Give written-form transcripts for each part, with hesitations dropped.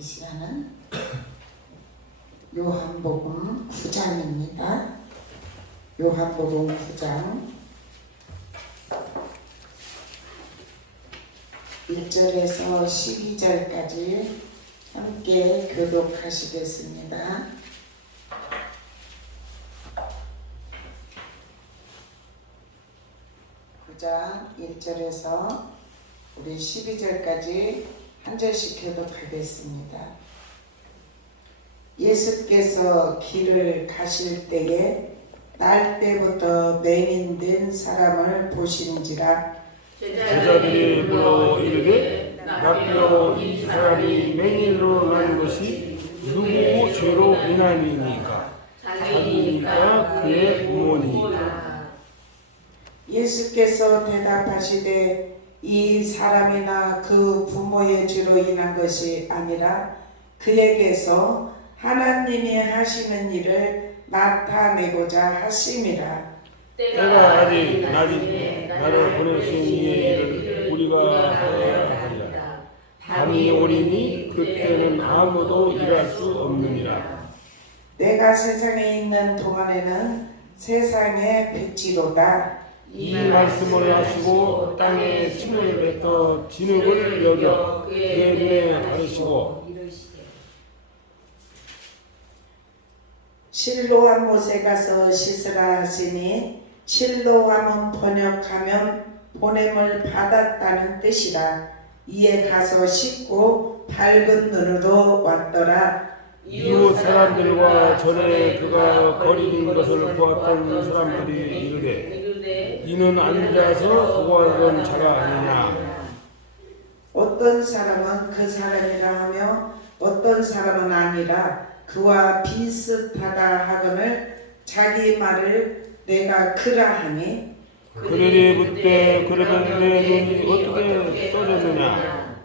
이 시간은 요한복음 9장입니다. 요한복음 9장 1절에서 12절까지 함께 교독하시겠습니다. 장 1절에서 우리 12절까지 한 절씩 교독하겠습니다. 예수께서 길을 가실 때에 날 때부터 맹인된 사람을 보신지라. 제자들이 물어 이르되 라삐여 이 사람이 맹인으로 난 것이 누구 죄로 인함이니까? 자기니까 그의 부모니까. 예수께서 대답하시되 이 사람이나 그 부모의 죄로 인한 것이 아니라 그에게서 하나님이 하시는 일을 나타내고자 하심이라. 때가 아직 나를 보내신 이의 일을 우리가 해야 하리라. 밤이 오리니 그때는 아무도 일할 수 없느니라. 내가 세상에 있는 동안에는 세상의 빛이로다. 이 말씀을 하시고 땅에 침을 뱉어 진흙을 여겨 그의 눈에 바르시고 실로암 못에 가서 씻으라 하시니 실로암은 번역하면 보냄을 받았다는 뜻이라. 이에 가서 씻고 밝은 눈으로 왔더라. 이웃 사람들과 전에 그가 거리는 것을 보았던 사람들이 이르되 이는 앉아서 구하던 자가 아니냐. 어떤 사람은 그 사람이라 하며 어떤 사람은 아니라 그와 비슷하다 하거늘 자기 말을 내가 그라 하니 그들이 묻되 그러면 내 눈이 어떻게 떠졌느냐.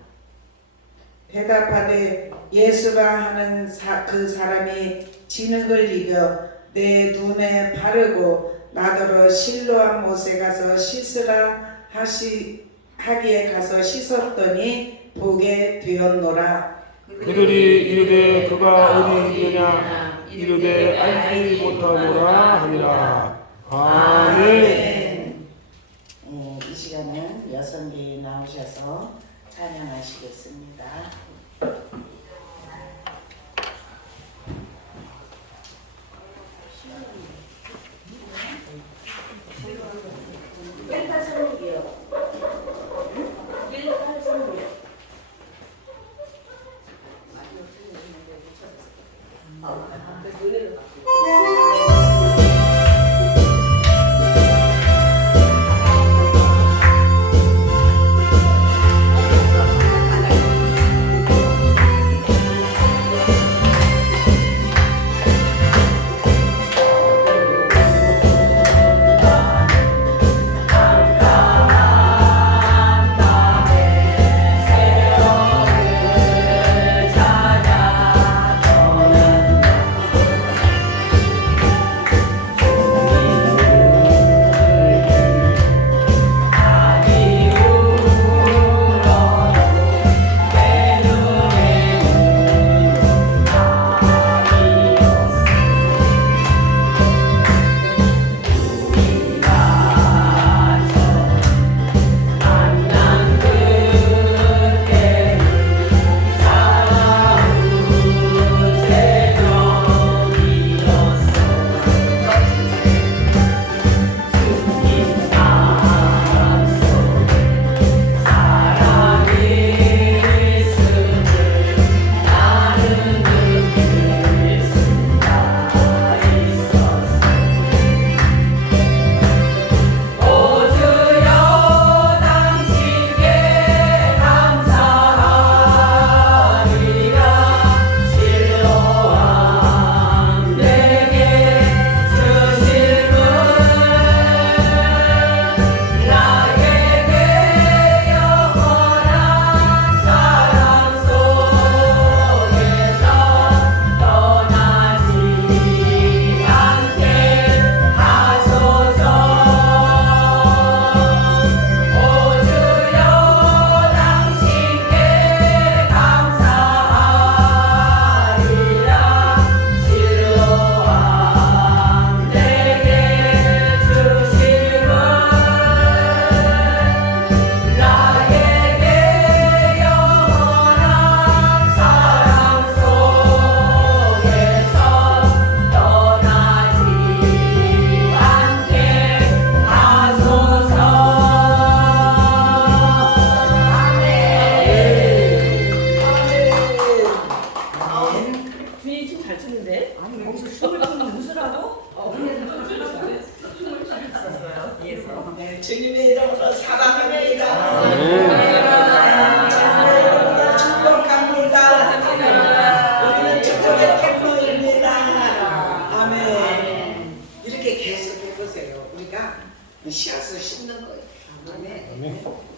대답하되 예수라 하는 그 사람이 진흙을 이겨 내 눈에 바르고 나더러 실로암 못에 가서 씻으라 하기에 가서 씻었더니 보게 되었노라. 그들이 이르되 그가 어디 있느냐. 이르되 알지 못하노라 하니라. 아멘. 이 시간은 여성들이 나오셔서 찬양하시겠습니다.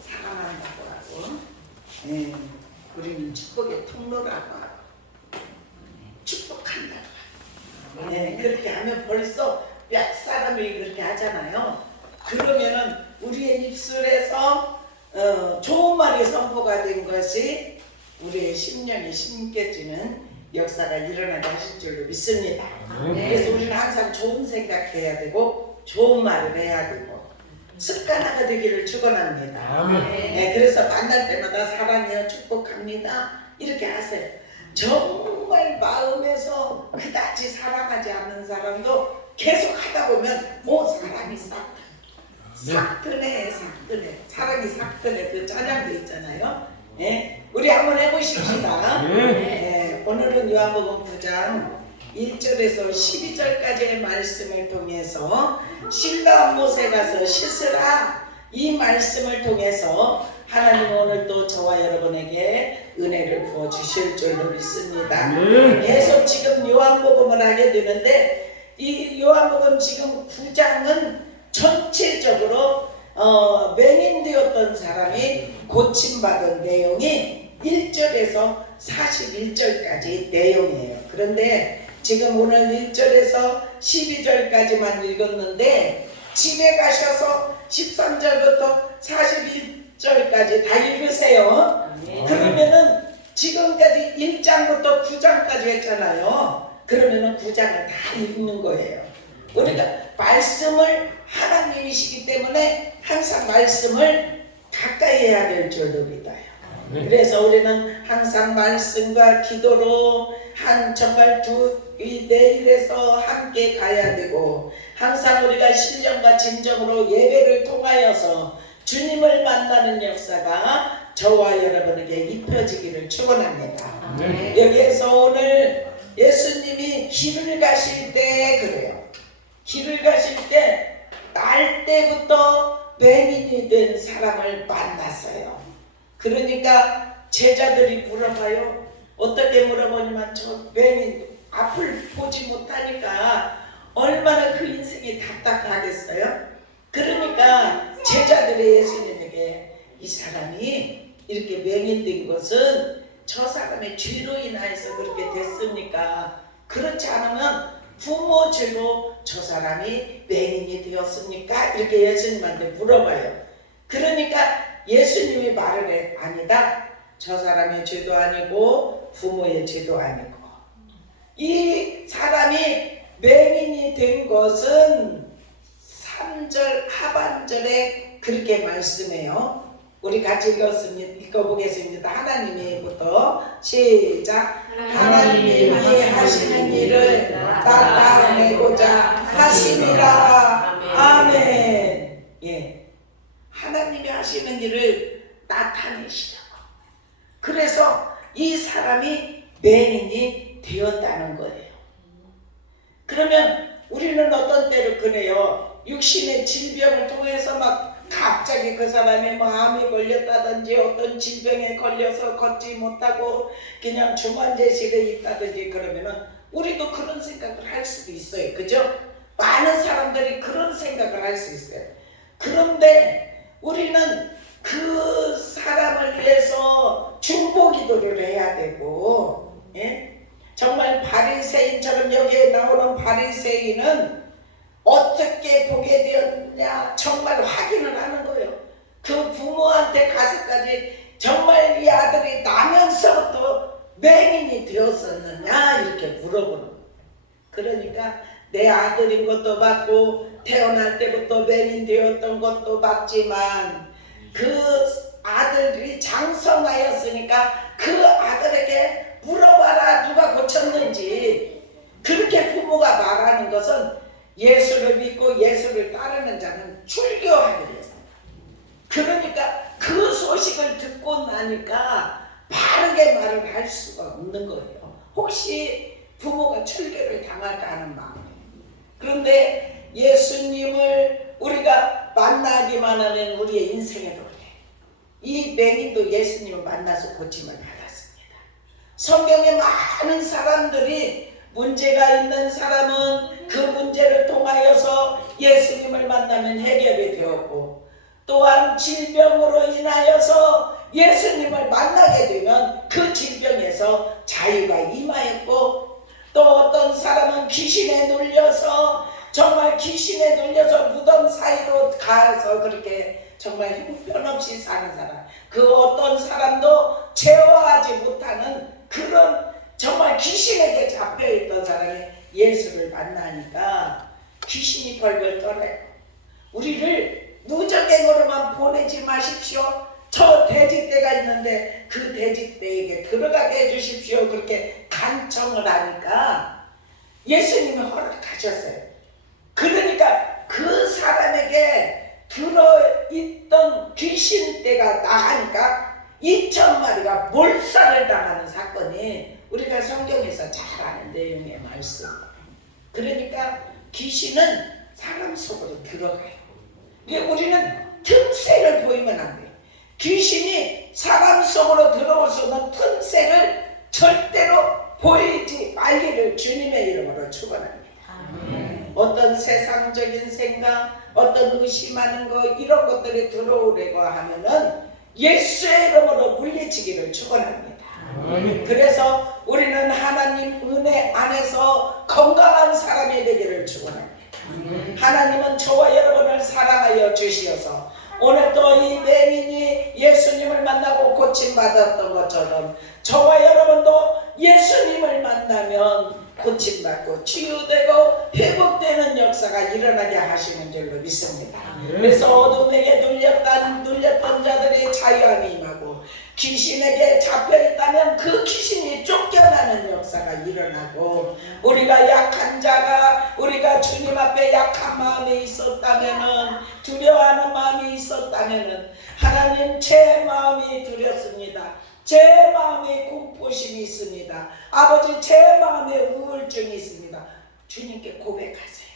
사랑한다고 하고, 예, 우리는 축복의 통로라고 하고, 축복한다고 하고, 예, 그렇게 하면 벌써 몇 사람이 그렇게 하잖아요. 그러면은 우리의 입술에서 좋은 말이 선포가 된 것이 우리의 심령이 심겨지는 역사가 일어나게 하실 줄로 믿습니다. 그래서 우리는 항상 좋은 생각해야 되고 좋은 말을 해야 되고 습관화가 되기를 축원합니다. 네, 그래서 만날 때마다 사랑해요, 축복합니다 이렇게 하세요. 정말 마음에서 그다지 사랑하지 않는 사람도 계속 하다 보면 사랑이 싹 드네. 사랑이 싹 드네. 그 찬양도 있잖아요. 예? 우리 한번 해보십시다. 예, 오늘은 요한복음 9장 1절에서 12절까지의 말씀을 통해서 신라 못에 가서 씻으라 이 말씀을 통해서 하나님 오늘 또 저와 여러분에게 은혜를 부어 주실 줄로 믿습니다. 계속 지금 요한복음을 하게 되는데 이 요한복음 지금 9장은 전체적으로 맹인되었던 사람이 고침받은 내용이 1절에서 41절까지 내용이에요. 그런데 지금 오늘 1절에서 12절까지만 읽었는데 집에 가셔서 13절부터 41절까지 다 읽으세요. 그러면은 지금까지 1장부터 9장까지 했잖아요. 그러면은 9장을 다 읽는 거예요. 우리가 말씀을 하나님이시기 때문에 항상 말씀을 가까이 해야 될 줄로 믿어요. 그래서 우리는 항상 말씀과 기도로 정말 내일에서 함께 가야 되고 항상 우리가 신령과 진정으로 예배를 통하여서 주님을 만나는 역사가 저와 여러분에게 입혀지기를 축원합니다. 여기에서 오늘 예수님이 길을 가실 때 그래요. 길을 가실 때 날 때부터 맹인이 된 사람을 만났어요. 그러니까 제자들이 물어봐요. 어떻게 물어보냐면 저 맹인 앞을 보지 못하니까 얼마나 그 인생이 답답하겠어요. 그러니까 제자들이 예수님에게 이 사람이 이렇게 맹인된 것은 저 사람의 죄로 인하여서 그렇게 됐습니까? 그렇지 않으면 부모 죄로 저 사람이 맹인이 되었습니까? 이렇게 예수님한테 물어봐요. 그러니까 예수님이 말을 해. 아니다. 저 사람의 죄도 아니고 부모의 죄도 아니고 이 사람이 맹인이 된 것은 3절 하반절에 그렇게 말씀해요. 우리 같이 읽어보겠습니다. 하나님이부터 시작. 하나님이 하시는 일을 나타내고자 하심이라. 아멘. 예, 하나님이 하시는 일을 나타내시라고. 그래서 이 사람이 맹인이 되었다는 거예요. 그러면 우리는 어떤 때를 그래요. 육신의 질병을 통해서 막 갑자기 그 사람이 암이 걸렸다든지 어떤 질병에 걸려서 걷지 못하고 그냥 중환자실에 있다든지 그러면은 우리도 그런 생각을 할 수도 있어요. 그죠? 많은 사람들이 그런 생각을 할 수 있어요. 그런데 우리는 그 사람을 위해서 중보기도를 해야 되고, 예? 정말 바리새인처럼 여기에 나오는 바리새인은 어떻게 보게 되었냐 정말 확인을 하는 거예요. 그 부모한테 가서까지 정말 이 아들이 나면서부터 맹인이 되었었느냐 이렇게 물어보는 거예요. 그러니까 내 아들인 것도 맞고 태어날 때부터 맹인 되었던 것도 맞지만 그 아들이 장성하였으니까 그 아들에게 물어봐라 누가 고쳤는지. 그렇게 부모가 말하는 것은 예수를 믿고 예수를 따르는 자는 출교하게 됐어요. 그러니까 그 소식을 듣고 나니까 바르게 말을 할 수가 없는 거예요. 혹시 부모가 출교를 당할까 하는 마음이에요. 그런데 예수님을 우리가 만나기만 하면 우리의 인생에 도래. 이 맹인도 예수님을 만나서 고침을 받았습니다. 성경에 많은 사람들이 문제가 있는 사람은 그 문제를 통하여서 예수님을 만나면 해결이 되었고 또한 질병으로 인하여서 예수님을 만나게 되면 그 질병에서 자유가 임하였고, 또 어떤 사람은 귀신에 눌려서 정말 귀신에 눌려서 무덤 사이로 가서 그렇게 정말 형편없이 사는 사람, 그 어떤 사람도 제어하지 못하는 그런 정말 귀신에게 잡혀있던 사람이 예수를 만나니까 귀신이 벌벌 떨어요. 우리를 무적행으로만 보내지 마십시오. 저 돼지떼가 있는데 그 돼지떼에게 들어가게 해주십시오. 그렇게 간청을 하니까 예수님이 허락하셨어요. 그러니까 그 사람에게 들어있던 귀신떼가 나가니까 2,000마리가 몰살을 당하는 사건이 우리가 성경에서 잘 아는 내용의 말씀. 그러니까 귀신은 사람 속으로 들어가요. 우리는 틈새를 보이면 안 돼요. 귀신이 사람 속으로 들어올 수 있는 틈새를 절대로 보이지 말기를 주님의 이름으로 축원합니다. 어떤 세상적인 생각, 어떤 의심하는 거 이런 것들이 들어오려고 하면은 예수의 이름으로 물리치기를 축원합니다. 그래서 우리는 하나님 은혜 안에서 건강한 사람이 되기를 축원합니다. 하나님은 저와 여러분을 사랑하여 주시어서 오늘 또 이 맹인이 예수님을 만나고 고침받았던 것처럼 저와 여러분도 예수님을 만나면 고침받고 치유되고 회복되는 역사가 일어나게 하시는 줄로 믿습니다. 그래서 어둠에게 눌렸던 자들이 자유함이 임하고 귀신에게 잡혀있다면 그 귀신이 쫓겨나는 역사가 일어나고, 우리가 약한 자가 우리가 주님 앞에 약한 마음이 있었다면은, 두려워하는 마음이 있었다면은, 하나님 제 마음이 두렵습니다. 제 마음에 공포심이 있습니다. 아버지 제 마음에 우울증이 있습니다. 주님께 고백하세요.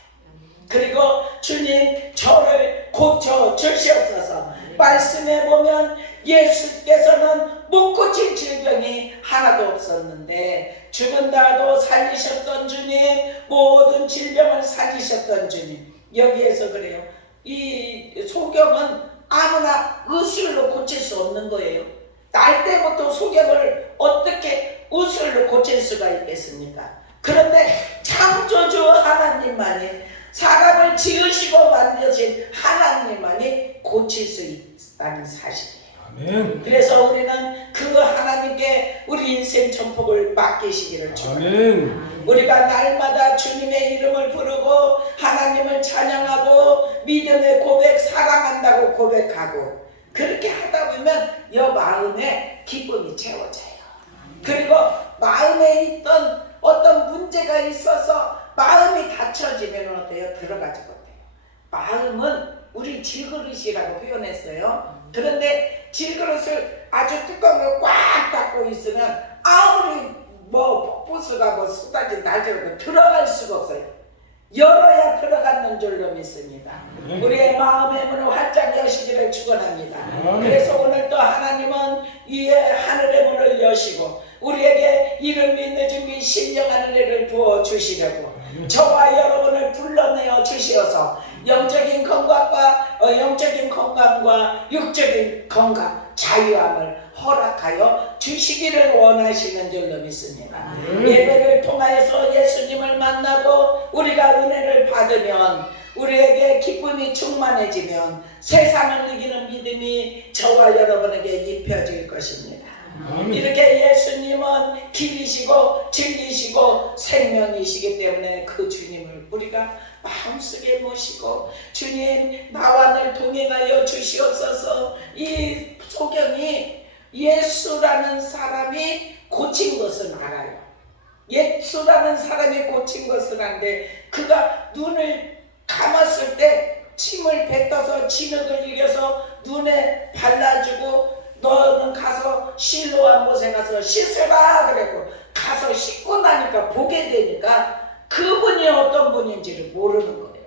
그리고 주님 저를 고쳐 주시옵소서. 말씀해 보면 예수께서는 못 고칠 질병이 하나도 없었는데 죽은다도 살리셨던 주님, 모든 질병을 살리셨던 주님. 여기에서 그래요. 이 소경은 아무나 의술로 고칠 수 없는 거예요. 날 때부터 소경을 어떻게 의술로 고칠 수가 있겠습니까? 그런데 창조주 하나님만이, 사람을 지으시고 만드신 하나님만이 고칠 수 있다는 사실이에요. 아멘. 그래서 우리는 그 하나님께 우리 인생 전폭을 맡기시기를 축원합니다. 우리가 날마다 주님의 이름을 부르고 하나님을 찬양하고 믿음의 고백, 사랑한다고 고백하고 그렇게 하다 보면 여 마음에 기쁨이 채워져요. 그리고 마음에 있던 어떤 문제가 있어서 마음이 닫혀지면 어때요? 들어가지 못해요. 마음은 우리 질그릇이라고 표현했어요. 그런데 질그릇을 아주 뚜껑을 꽉 닫고 있으면 아무리 폭포수가 쏟아진 날개로 들어갈 수가 없어요. 열어야 들어가는 줄로 믿습니다. 우리의 마음의 문을 활짝 여시기를 축원합니다. 그래서 오늘 또 하나님은 이 하늘의 문을 여시고 우리에게 이를 믿는 준비 신령한 은혜를 부어 주시려고 저와 여러분을 불러내어 주시어서 영적인 건강과 육적인 건강, 자유함을 허락하여 주시기를 원하시는 줄로 믿습니다. 예배를 통하여서 예수님을 만나고 우리가 은혜를 받으면, 우리에게 기쁨이 충만해지면 세상을 이기는 믿음이 저와 여러분에게 입혀질 것입니다. 이렇게 예수님은 길이시고 진리시고 생명이시기 때문에 그 주님을 우리가 마음속에 모시고, 주님 나와 늘 동행하여 주시옵소서. 이 소경이 예수라는 사람이 고친 것은 알아요. 예수라는 사람이 고친 것을 아는데 그가 눈을 감았을 때 침을 뱉어서 진흙을 이겨서 눈에 발라주고 너는 가서 실로한 곳에 가서 씻으라 그랬고 가서 씻고 나니까 보게 되니까 그분이 어떤 분인지를 모르는 거예요.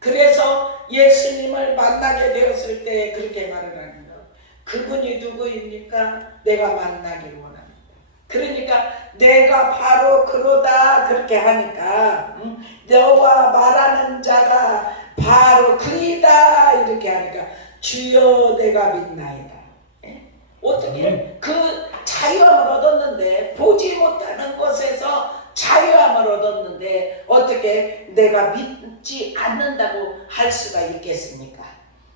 그래서 예수님을 만나게 되었을 때 그렇게 말을 하는 거예요. 그분이 누구입니까? 내가 만나기를 원합니다. 그러니까 내가 바로 그로다 그렇게 하니까 너와 말하는 자가 바로 그이다 이렇게 하니까 주여 내가 믿나이다. 예? 어떻게 그 자유함을 얻었는데, 보지 못하는 것에서 자유함을 얻었는데 어떻게 내가 믿지 않는다고 할 수가 있겠습니까?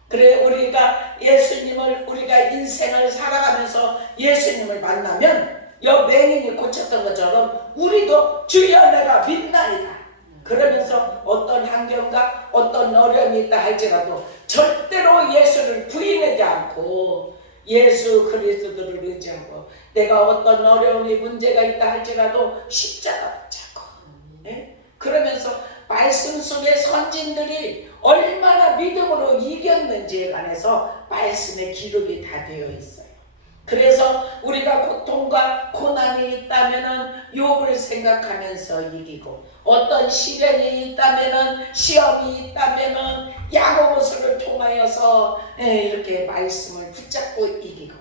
그래, 우리가 예수님을, 우리가 인생을 살아가면서 예수님을 만나면 맹인이 고쳤던 것처럼 우리도 주여 내가 믿나이다. 그러면서 어떤 환경과 어떤 어려움이 있다 할지라도 절대로 예수를 부인하지 않고 예수 그리스도를 의지하고, 내가 어떤 어려움이 문제가 있다 할지라도 십자가 붙잡고, 예? 그러면서 말씀 속에 선진들이 얼마나 믿음으로 이겼는지에 관해서 말씀의 기록이 다 되어 있어요. 그래서 우리가 고통과 고난이 있다면은 욥을 생각하면서 이기고, 어떤 시련이 있다면은, 시험이 있다면은 야고보서를 통하여서 이렇게 말씀을 붙잡고 이기고,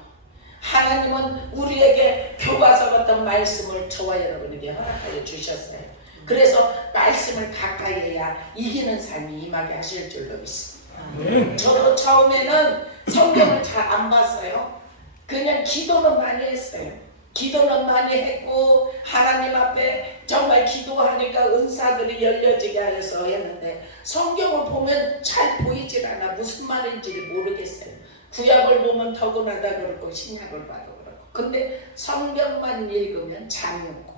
하나님은 우리에게 교과서 같은 말씀을 저와 여러분에게 허락하여 주셨어요. 그래서 말씀을 가까이 해야 이기는 삶이 임하게 하실 줄로 믿습니다. 저도 처음에는 성경을 잘 안 봤어요. 그냥 기도는 많이 했어요. 기도는 많이 했고 하나님 앞에 정말 기도하니까 은사들이 열려지게 해서 했는데, 성경을 보면 잘 보이질 않아. 무슨 말인지를 모르겠어요. 구약을 보면 더군하다 그렇고 신약을 봐도 그렇고. 근데 성경만 읽으면 잠이 오고,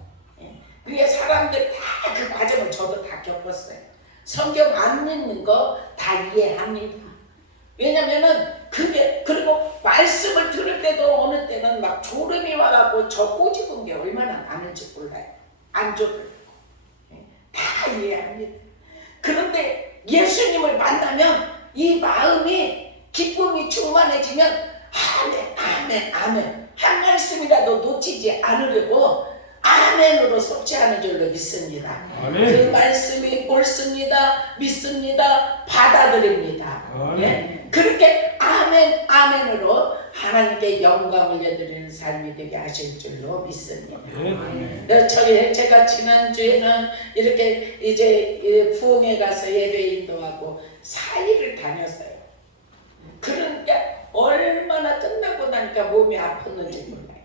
그게 사람들 다 그 과정을 저도 다 겪었어요. 성경 안 읽는 거 다 이해합니다. 왜냐면은 그게, 그리고 말씀을 들을 때도 어느 때는 막 졸음이 와갖고 저 꼬집은 게 얼마나 많은지 몰라요. 안 졸고 다 이해합니다. 그런데 예수님을 만나면 이 마음이 기쁨이 충만해지면 아멘 아멘 아멘 한 말씀이라도 놓치지 않으려고 아멘으로 속죄하는 줄로 믿습니다. 아멘. 그 말씀이 옳습니다, 믿습니다, 받아들입니다. 예? 그렇게 아멘 아멘으로 하나님께 영광 올려드리는 삶이 되게 하실 줄로 믿습니다. 제가 지난주에는 이렇게 이제 부흥회 가서 예배 인도하고 4일을 다녔어요. 그러니까 얼마나 끝나고 나니까 몸이 아팠는지 몰라요.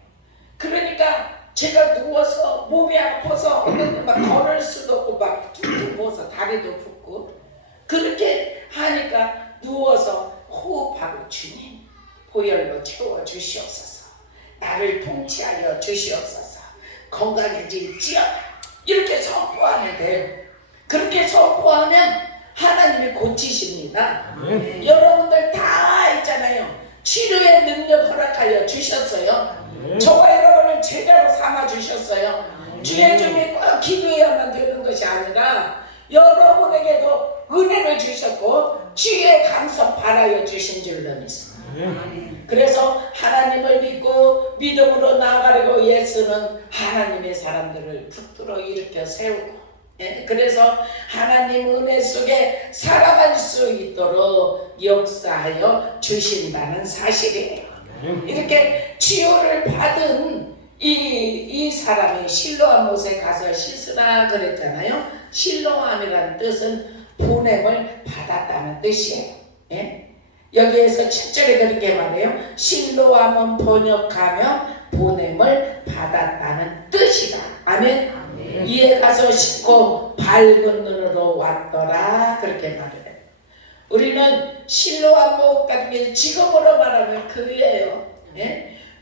그러니까 제가 누워서 몸이 아파서 어떤 막 걸을 수도 없고 막 툭툭 부어서 다리도 붓고, 그렇게 하니까 누워서 호흡하고, 주님 보혈로 채워주시옵소서, 나를 통치하여 주시옵소서, 건강해질지어다, 이렇게 선포하면 돼요. 그렇게 선포하면 하나님이 고치십니다. 여러분들 다 있잖아요. 치료의 능력 허락하여 주셨어요. 저와 여러분을 제자로 삼아 주셨어요. 주의 종이 꼭 기도해야만 되는 것이 아니라 여러분에게도 은혜를 주셨고 주의 감성 바라여 주신 줄로 믿습니다. 그래서 하나님을 믿고 믿음으로 나아가려고 예수는 하나님의 사람들을 붙들어 일으켜 세우고, 그래서 하나님 은혜 속에 살아갈 수 있도록 역사하여 주신다는 사실이에요. 이렇게 치유를 받은 이 사람이 실로암 못에 가서 씻으라 그랬잖아요. 실로암이라는 뜻은 보냄을 받았다는 뜻이에요. 여기에서 7절에 그렇게 말해요. 실로암은 번역하면 보냄을 받았다는 뜻이다. 아멘. 이에 가서 씻고 밝은 눈으로 왔더라, 그렇게 말해요. 우리는 실로암 못 같은 게 지금으로 말하면 교회예요.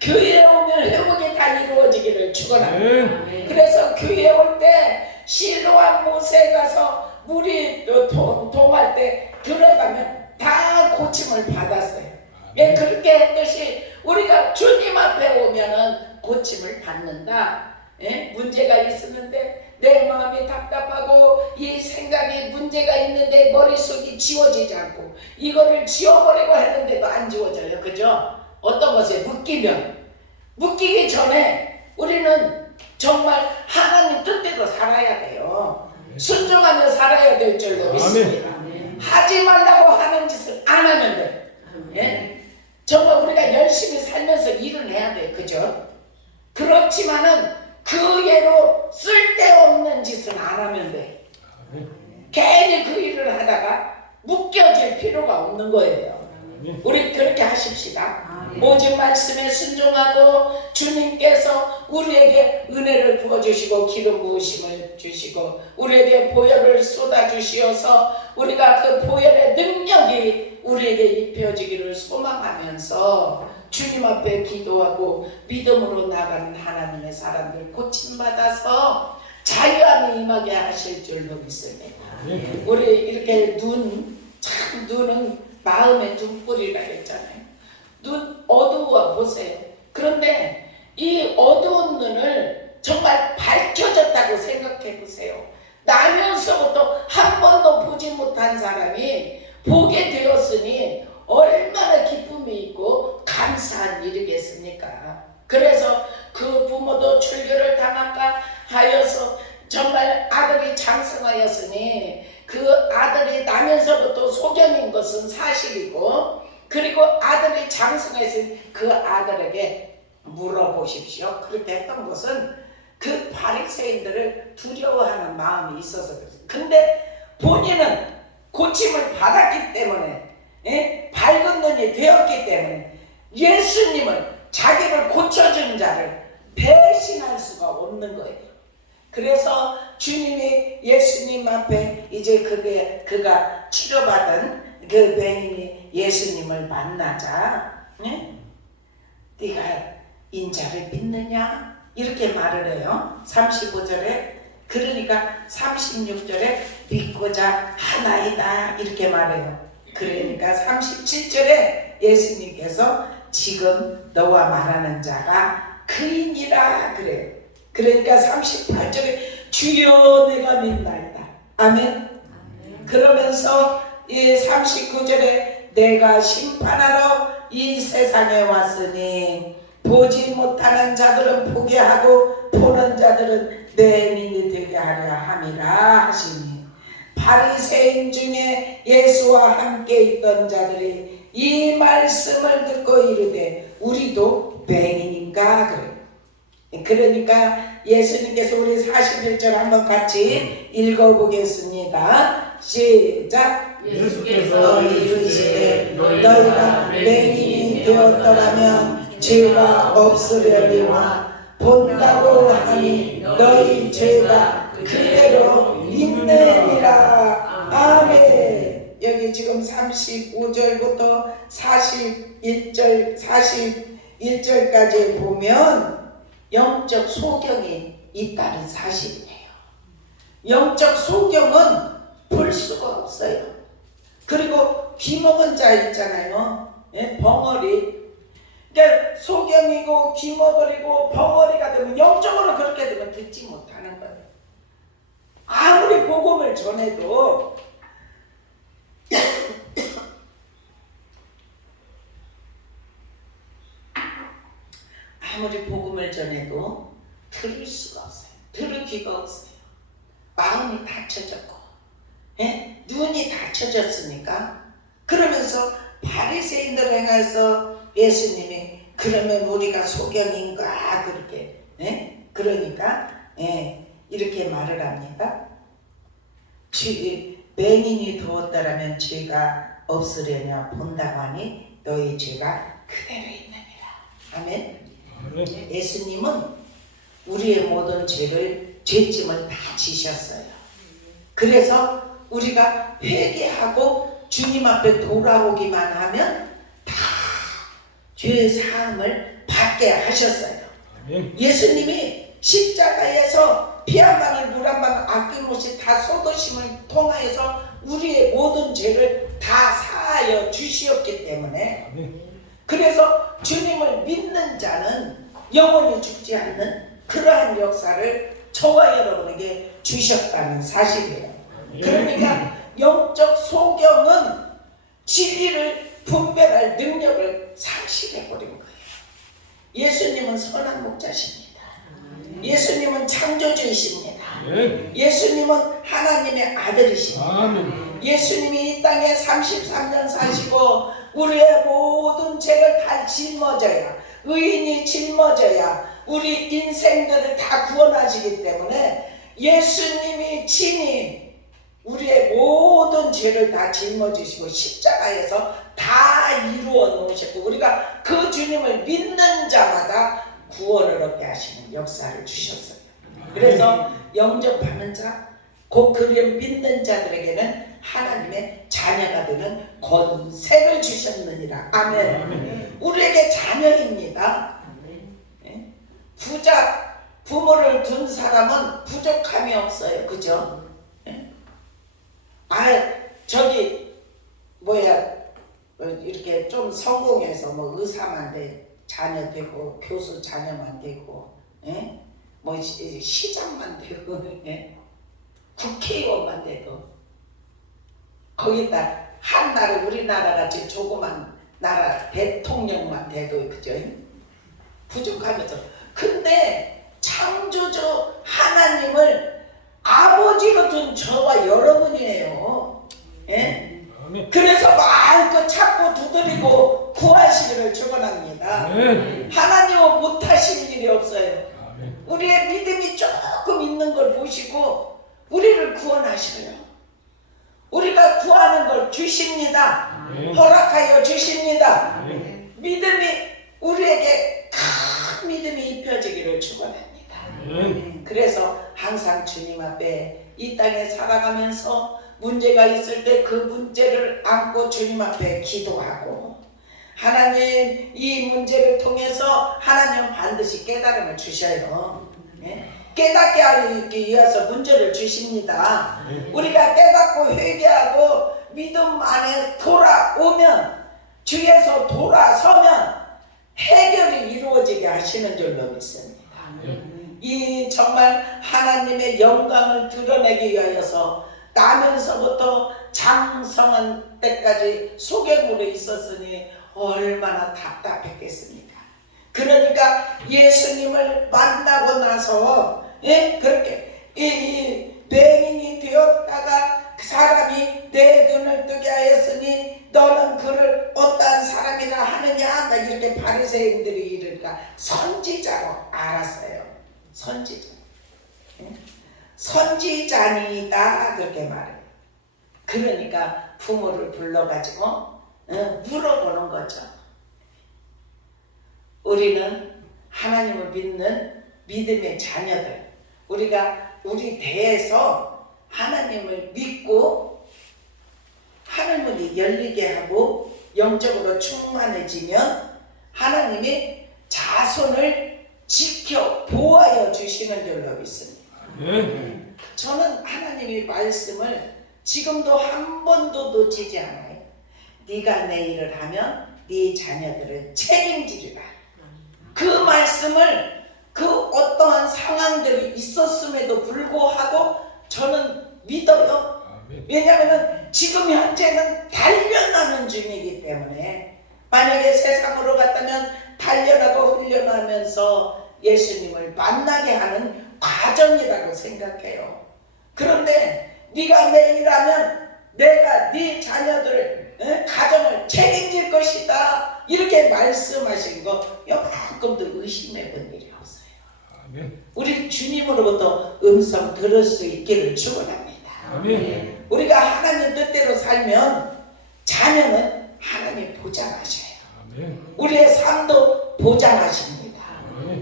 교회에 오면 회복이 다 이루어지기를 축원합니다. 그래서 교회에 올 때 실로암 못에 가서 물이 동할 때 들어가면 다 고침을 받았어요. 그렇게 했듯이 우리가 주님 앞에 오면은 고침을 받는다. 문제가 있었는데 내 마음이 답답하고 이 생각이 문제가 있는데 머릿속이 지워지지 않고 이거를 지워버리고 했는데도 안 지워져요. 그죠? 어떤 것에 묶이기 전에 우리는 정말 하나님 뜻대로 살아야 돼요. 순종하며 살아야 될 줄로 믿습니다. 하지 말라고 하는 짓을 안 하면 돼. 정말 우리가 열심히 살면서 일을 해야 돼. 그죠? 그렇지만은 그 예로 쓸데없는 짓은 안 하면 돼. 괜히 그 일을 하다가 묶여질 필요가 없는 거예요. 우리 그렇게 하십시다. 오직 말씀에 순종하고 주님께서 우리에게 은혜를 부어주시고 기름 부으심을 주시고 우리에게 보혈을 쏟아주시어서 우리가 그 보혈의 능력이 우리에게 입혀지기를 소망하면서 주님 앞에 기도하고 믿음으로 나가는 하나님의 사람들 고침받아서 자유함이 임하게 하실 줄로 믿습니다. 우리 이렇게 참 눈은 마음의 눈물이라 했잖아요. 눈 어두워 보세요. 그런데 이 어두운 눈을 정말 밝혀졌다고 생각해 보세요. 나면서부터 한 번도 보지 못한 사람이 보게 되었으니 얼마나 기쁨이 있고 감사한 일이겠습니까? 그래서 그 부모도 출교를 당할까 하여서 정말 아들이 장성하였으니 그 아들이 나면서부터 소견인 것은 사실이고 그리고 아들이 장성했으니 그 아들에게 물어보십시오. 그렇게 했던 것은 그 바리새인들을 두려워하는 마음이 있어서 그랬어요. 근데 본인은 고침을 받았기 때문에 밝은 눈이 되었기 때문에 예수님은 자기를 고쳐준 자를 배신할 수가 없는 거예요. 그래서 주님이 예수님 앞에 이제 그가 치료받은 그 맹인이 예수님을 만나자 네가 인자를 믿느냐? 이렇게 말을 해요. 35절에 그러니까 36절에 믿고자 하나이다 이렇게 말해요. 그러니까 37절에 예수님께서 지금 너와 말하는 자가 그이니라 그래요. 그러니까 38절에 주여 내가 믿나이다. 아멘. 그러면서 이 39절에 내가 심판하러 이 세상에 왔으니 보지 못하는 자들은 보게 하고 보는 자들은 맹인이 되게 하려 함이라 하시니 바리새인 중에 예수와 함께 있던 자들이 이 말씀을 듣고 이르되 우리도 맹인인가 그래요. 그러니까 예수님께서 우리 41절 한번 같이 읽어보겠습니다. 시작. 예수께서 이르시되 너희가 맹인이 되었더라면 죄가 없으려니와 본다고 하니 너희 죄가 그대로 있느니라. 아멘. 여기 지금 35절부터 41절까지 보면 영적 소경이 있다는 사실이에요. 영적 소경은 볼 수가 없어요. 그리고 귀먹은 자 있잖아요. 벙어리. 그러니까 소경이고 귀먹으리고 벙어리가 되면 영적으로 그렇게 되면 듣지 못하는 거예요. 아무리 복음을 전해도 아무리 복음을 전해도 들을 수가 없어요. 들을 귀가 없어요. 마음이 닫혀졌고 눈이 닫혀졌으니까 그러면서 바리새인들 행해서 예수님이 그러면 우리가 소경인가 그렇게 그러니까 이렇게 말을 합니다. 맹인이 되었더라면 죄가 없으려냐 본다고 하니 너희 죄가 그대로 있느니라. 아멘. 예수님은 우리의 모든 죄짐을 다 지셨어요. 그래서 우리가 회개하고 주님 앞에 돌아오기만 하면 다 죄 사함을 받게 하셨어요. 예수님이 십자가에서 피 한 방울 물 한 방울 아낌없이 다 쏟으심을 통하여서 우리의 모든 죄를 다 사하여 주시었기 때문에 그래서 주님을 믿는 자는 영원히 죽지 않는 그러한 역사를 저와 여러분에게 주셨다는 사실이에요. 그러니까 영적 소경은 진리를 분별할 능력을 상실해버린 거예요. 예수님은 선한 목자십니다. 예수님은 창조주이십니다. 예수님은 하나님의 아들이십니다. 예수님이 이 땅에 33년 사시고 우리의 모든 죄를 다 짊어져야 의인이 짊어져야 우리 인생들을 다 구원하시기 때문에 예수님이 친히 우리의 모든 죄를 다 짊어지시고 십자가에서 다 이루어 놓으셨고 우리가 그 주님을 믿는 자마다 구원을 얻게 하시는 역사를 주셨어요. 그래서 영접하는 자, 곧 그를 믿는 자들에게는 하나님의 자녀가 되는 권세를 주셨느니라. 아멘. 우리에게 자녀입니다. 부모를 둔 사람은 부족함이 없어요. 그죠? 이렇게 좀 성공해서 뭐 의사만 자녀 되고 교수 자녀만 되고 뭐 시장만 되고 국회의원만 되고 거기다 한 나라 우리나라 같이 조그만 나라 대통령만 돼도 그죠? 부족하면서 근데 창조주 하나님을 아버지로 둔 저와 여러분이에요. 그래서 마음껏 찾고 두드리고 구하시기를 축원합니다. 하나님은 못하실 일이 없어요. 우리의 믿음이 조금 있는 걸 보시고 우리를 구원하시고요. 우리가 구하는 걸 주십니다. 허락하여 주십니다. 믿음이 우리에게 큰 믿음이 입혀지기를 축원합니다. 그래서 항상 주님 앞에 이 땅에 살아가면서 문제가 있을 때 그 문제를 안고 주님 앞에 기도하고 하나님 이 문제를 통해서 하나님은 반드시 깨달음을 주셔요. 깨닫게 하기 위해서 문제를 주십니다. 우리가 깨닫고 회개하고 믿음 안에 돌아오면 주에서 돌아서면 해결이 이루어지게 하시는 줄로 믿습니다. 이 정말 하나님의 영광을 드러내기 위하여서 나면서부터 장성한 때까지 소경물에 있었으니 얼마나 답답했겠습니까? 그러니까 예수님을 만나고 나서 그렇게 맹인이 되었다가 그 사람이 내 눈을 뜨게 하였으니 너는 그를 어떠한 사람이라 하느냐 막 이렇게 바리새인들이 이르니까 선지자로 알았어요. 선지자니다 그렇게 말해요. 그러니까 부모를 불러가지고 물어보는 거죠. 우리는 하나님을 믿는 믿음의 자녀들, 우리가 우리 대에서 하나님을 믿고 하늘문이 열리게 하고 영적으로 충만해지면 하나님이 자손을 지켜 보호하여 주시는 줄로 믿습니다. 저는 하나님의 말씀을 지금도 한 번도 놓치지 않아요. 네가 내 일을 하면 네 자녀들을 책임지리라. 그 말씀을 그 어떠한 상황들이 있었음에도 불구하고 저는 믿어요. 왜냐하면 지금 현재는 단련하는 중이기 때문에 만약에 세상으로 갔다면 단련하고 훈련하면서 예수님을 만나게 하는 과정이라고 생각해요. 그런데 네가 내 일하면 내가 네 자녀들 가정을 책임질 것이다 이렇게 말씀하신 거 요만큼도 의심해 본 일이 없어요. 우리 주님으로부터 음성 들을 수 있기를 축원합니다. 우리가 하나님 뜻대로 살면 자녀는 하나님 보장하셔요. 우리의 삶도 보장하십니다.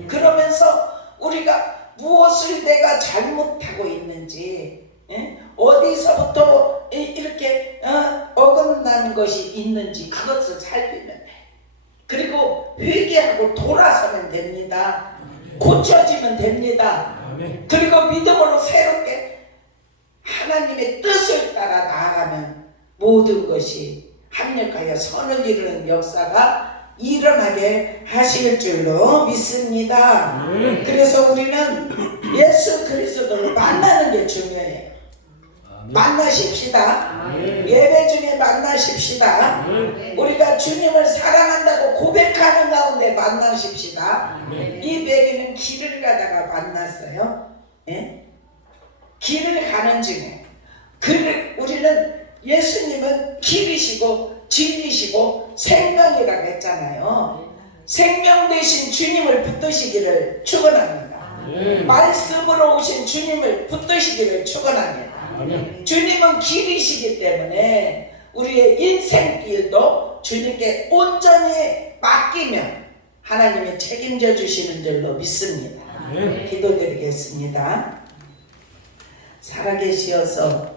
그러면서 우리가 무엇을 내가 잘못하고 있는지 어디서부터 이렇게 어긋난 것이 있는지 그것을 살피면 돼. 그리고 회개하고 돌아서면 됩니다. 고쳐지면 됩니다. 그리고 믿음으로 새롭게 하나님의 뜻을 따라 나아가면 모든 것이 합력하여 선을 이루는 역사가 일어나게 하실 줄로 믿습니다. 그래서 우리는 예수 그리스도를 만나는 게 중요해요. 만나십시다. 예배 중에 만나십시다. 우리가 주님을 사랑한다고 고백하는 가운데 만나십시다. 이 베개는 길을 가다가 만났어요. 길을 가는 중에 우리는 예수님은 길이시고 진리시고 생명이라고 했잖아요. 생명 되신 주님을 붙드시기를 축원합니다. 말씀으로 오신 주님을 붙드시기를 축원합니다. 아멘. 주님은 길이시기 때문에 우리의 인생길도 주님께 온전히 맡기면 하나님이 책임져 주시는 줄로 믿습니다. 아멘. 기도드리겠습니다. 살아계시어서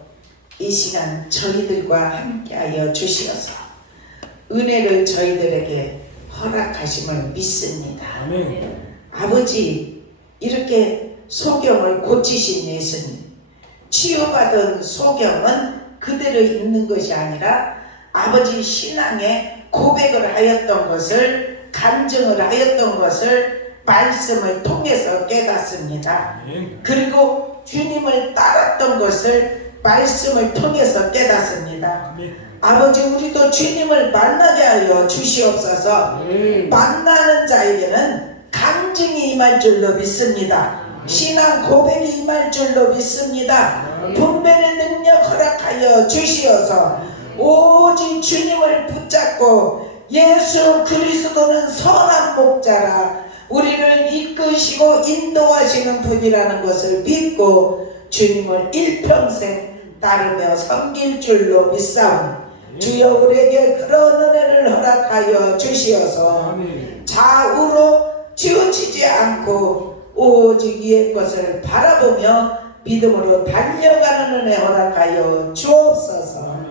이 시간 저희들과 함께하여 주시어서 은혜를 저희들에게 허락하심을 믿습니다. 아멘. 아버지, 이렇게 소경을 고치신 예수님, 치유받은 소경은 그대로 있는 것이 아니라 아버지 신앙에 고백을 하였던 것을, 간증을 하였던 것을 말씀을 통해서 깨닫습니다. 아멘. 그리고 주님을 따랐던 것을 말씀을 통해서 깨닫습니다. 아멘. 아버지, 우리도 주님을 만나게 하여 주시옵소서. 아멘. 만나는 자에게는 간증이 임할 줄로 믿습니다. 신앙 고백이 임할 줄로 믿습니다. 분별의 능력 허락하여 주시어서 오직 주님을 붙잡고 예수 그리스도는 선한 목자라 우리를 이끄시고 인도하시는 분이라는 것을 믿고 주님을 일평생 따르며 섬길 줄로 믿사오니 주여 우리에게 그런 은혜를 허락하여 주시어서 아멘. 좌우로 치우치지 않고 오직 위의 것을 바라보며 믿음으로 달려가는 은혜 허락하여 주옵소서.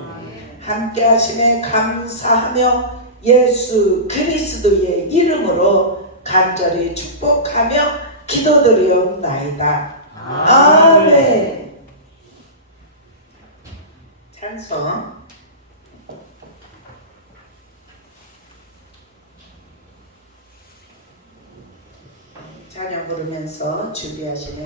함께 하심에 감사하며 예수 그리스도의 이름으로 간절히 축복하며 기도드리옵나이다. 아멘. 찬송 찬양 부르면서 준비하시면